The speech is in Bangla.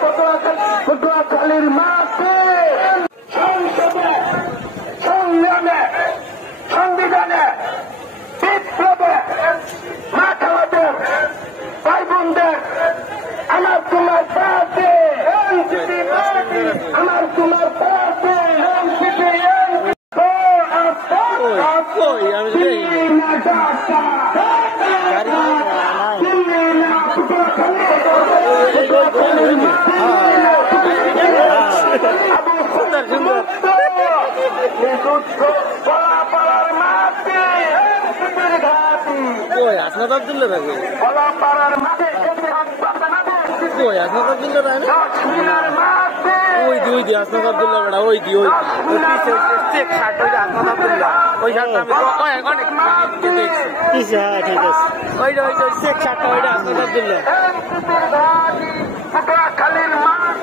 পটুয়াখালীর মাঠে সংসদে সংগ্রামে সংবিধানে বিপ্লবে মা খালাদের ভাই বোনদের আমার তোমার পাশে আমার তোমার পাশে আসনাদ আব্দুল্লাহ থাকে আসনাদ আব্দুল্লাহ তাই না ওই দি আসনাদ আব্দুল্লাহ বেড়া ওই দি চেক শার্ট ওই আসনাদ আব্দুল্লাহ ওই শার্টটা আমি অনেক দেখছি ঠিক আছে ওই চেক শার্টটা ওইটা আসনাদ আব্দুল্লাহ পটুয়াখালীর মাঠ